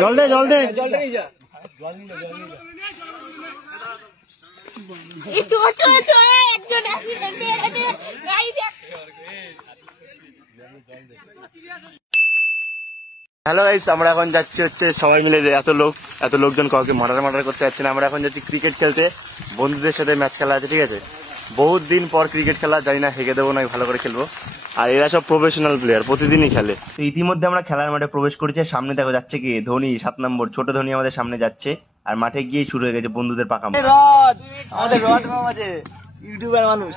জল দে জল দে hello guys, আমরা এখন যাচ্ছি হচ্ছে সবাই মিলে, এত লোকজন কাউকে মার্ডার করতে যাচ্ছে না। আমরা এখন যাচ্ছি ক্রিকেট খেলতে, বন্ধুদের সাথে ম্যাচ খেলা আছে, ঠিক আছে। বহুত দিন পর ক্রিকেট খেলা, জানি না হেগে দেবো না ভালো করে খেলবো। আর এরা সব প্রফেশনাল প্লেয়ার, প্রতিদিনই খেলে। তো ইতিমধ্যে আমরা খেলার মাঠে প্রবেশ করেছি। সামনে দেখো যাচ্ছে কি ধোনি, 7 নম্বর ছোট ধোনি আমাদের সামনে যাচ্ছে। আর মাঠে গিয়ে শুরু হয়ে গেছে বন্ধুদের পাকা আমাদের ইউটিউবার মানুষ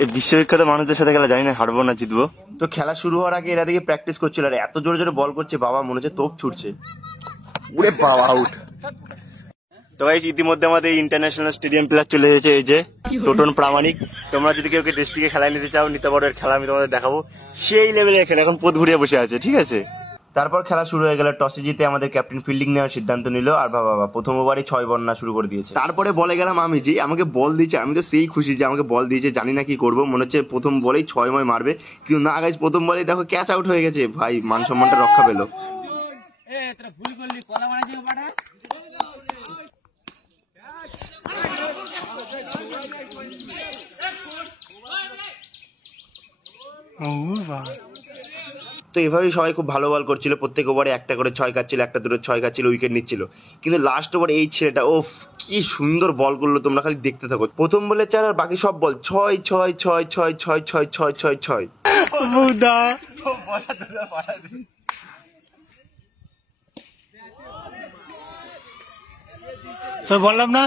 এই বিশ্ববিখ্যাত মানুষদের সাথে খেলা, জানি না হারবো না জিতবো। তো খেলা শুরু হওয়ার আগে এরা দিকে প্র্যাকটিস করছিল, আর এত জোরে জোরে বল করছে, বাবা মনে হচ্ছে তোপ ছুটছে। উড়ে বাবা আউট। তো ভাই ইতিমধ্যে আমাদের ইন্টারন্যাশনাল স্টেডিয়াম প্লেয়ার চলে এসেছে, এই যে টোটন প্রামাণিক। তোমরা যদি কেউ ডিস্ট্রিক্টে খেলায় নিতে চাও নিতে পারো, এর খেলা আমি তোমাদের দেখাবো। সেই লেভেলের খেলা, এখন পথ ঘুরিয়ে বসে আছে, ঠিক আছে। তারপর খেলা শুরু হয়ে গেল। টসে জিতে আমাদের ক্যাপ্টেন ফিল্ডিং নেওয়ার সিদ্ধান্ত নিল, আর বাবা প্রথম ওভারই 6 বন্যা শুরু করে দিয়েছে। তারপরে বলে গেলাম আমি, যে আমাকে বল দিয়েছে, আমি তো সেই খুশি যে আমাকে বল দিয়েছে, জানি না কি করবো। মনে হচ্ছে প্রথম বলেই 6 মারবে, কিন্তু না গাইস, প্রথম বলেই দেখো ক্যাচ আউট হয়ে গেছে। ভাই মান সম্মানটা রক্ষা পেলো। তো এভাবেই সবাই খুব ভালো বল করছিল, প্রত্যেক ওভারে একটা করে 6 কাটছিল, একটা দুটো 6 কাটছিল, উইকেট নিচ্ছিল। কিন্তু লাস্ট ওভার এই ছেলেটা, ওফ কি সুন্দর বল করলো, তোমরা খালি দেখতে থাকো। প্রথম বলে 4 আর বাকি সব বল 6 6 6 6 6 6 6 6 6। বললাম না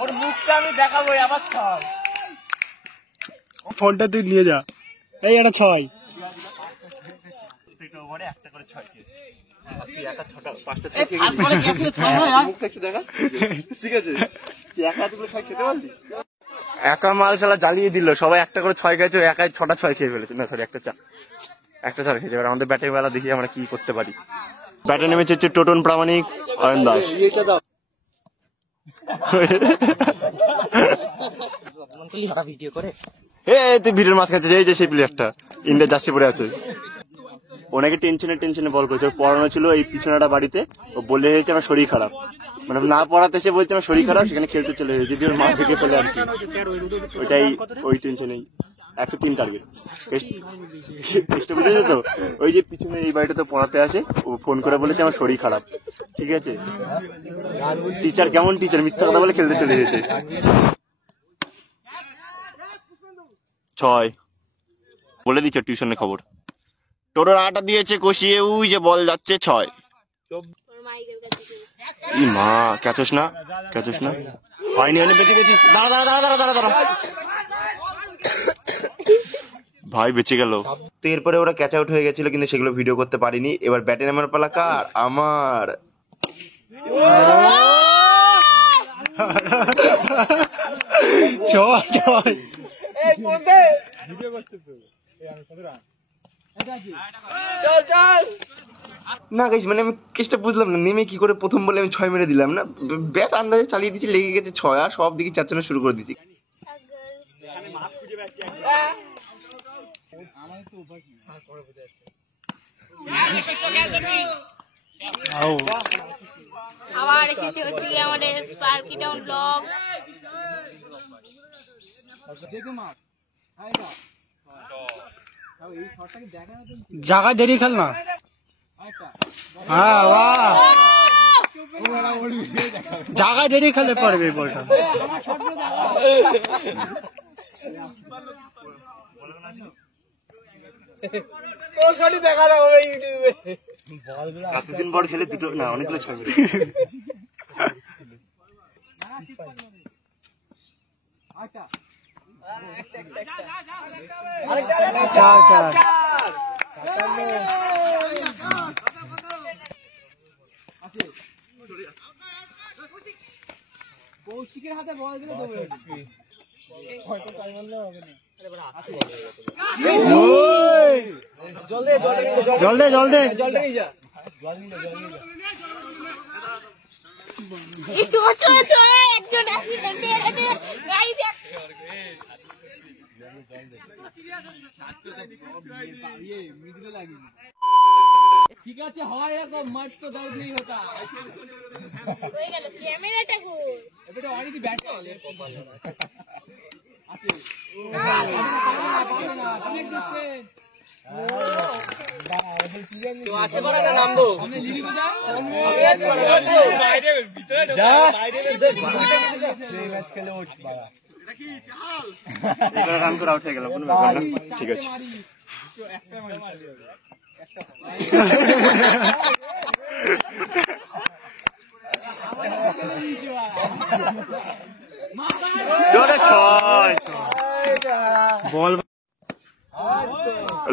ওর মুখটা আমি দেখাবো আবার। ফোনটা তুই নিয়ে যা, এই এটা 6 একটা করে 6 একা মাল শালা জ্বালিয়ে দিল। সবাই একটা করে 6 খেয়েছে, একাই 6টা 6 খেয়ে ফেলেছে। না সরি, একটা 4 খেয়েছে। এবার আমাদের ব্যাটিং বেলা দেখি আমরা কি করতে পারি। ব্যাটে নেমেছে হচ্ছে টোটন প্রামাণিক, অয়ন দাস। তুই ভিডিওর মাঝ খাচ্ছে, এই যে সেই প্লেয়ারটা ইন্ডিয়া জার্সি পরে আছে, ওনাকে টেনশনে বল করছে। পড়ানো ছিল এই পিছনেটা বাড়িতে, ও বলে হয়েছে আমার শরীর খারাপ, মানে না পড়াতে সে বলছে আমার শরীর খারাপ, সেখানে খেলতে চলে গেছে, যদি ওর মা থেকে ফেলে আর কি। ওইটাই ওই টেনশনেই 103 টার্গেট টেস্টে বুঝেছে তো। ওই যে পিছনে এই বাড়িটা তো পড়াতে আসে, ও ফোন করে বলেছে আমার শরীর খারাপ, ঠিক আছে। টিচার কেমন টিচার, মিথ্যা কথা বলে খেলতে চলে গেছে। 6 বলে দিচ্ছ টিউশনের খবর। টোটোর 8 দিয়েছে কষিয়ে, ওই যে বল যাচ্ছে 6। ই মা, ক্যাচোস না হয়নি, বেঁচে গেছিস। দাঁড়া ভাই, বেঁচে গেল। তো এরপরে ওরা ক্যাচ আউট হয়ে গেছিল, কিন্তু সেগুলো ভিডিও করতে পারিনি। এবার ব্যাটে নামার পালা কার? আমার। না গাইস, মানে আমি কেসটা বুঝলাম না, নেমে কি করে প্রথম বলে আমি 6 মেরে দিলাম না। ব্যাট আন্দাজে চালিয়ে দিচ্ছি, লেগে গেছে 6, আর সব দিকে চারচানো শুরু করে দিচ্ছি। আবার এসেছে হচ্ছে আমাদের স্পার্কি টাউন ব্লগ। জায়গা দেরি খেল না। হ্যাঁ বাহ, জায়গা দেরি খেলে পারবে বলটা। এতদিন বড় খেলে দুটো না অনেকগুলো 6 মেরে। কৌশিকের হাতে বল দিলে দেবে, হয়তো তাই বললে হবে না। জল দে এই চোর চোর চোর একজন অ্যাক্সিডেন্টে গাড়িতে ঠিক আছে হয় এরকম মাঠ তো দৌড় নেই হতা হয়ে গেল ক্যামেরাটা গোল এবারে অনেক ব্যাট আছে তো আছে বড় একটা নাম দো সামনে লিলি তো যাও বাইরে ভিতরে যা বাইরে ম্যাচ খেলে ওঠ বাবা এটা কি চাল এটা রান করে আউট হয়ে গেল কোনো ব্যাপার না ঠিক আছে একটা মারি জোরে ছয় বল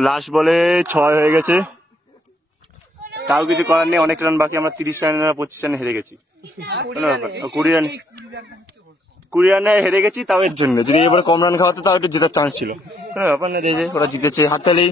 লাস্ট বলে 6 হয়ে গেছে তাও কিছু করার নেই অনেক রান বাকি আমরা 30 রানে 25 রানে হেরে গেছি 20 রানে হেরে গেছি তাও এর জন্য যদি এবার কম রান খাওয়াতে তাও একটু জেতার চান্স ছিল কোনো ব্যাপার না ওরা জিতেছে হাততালি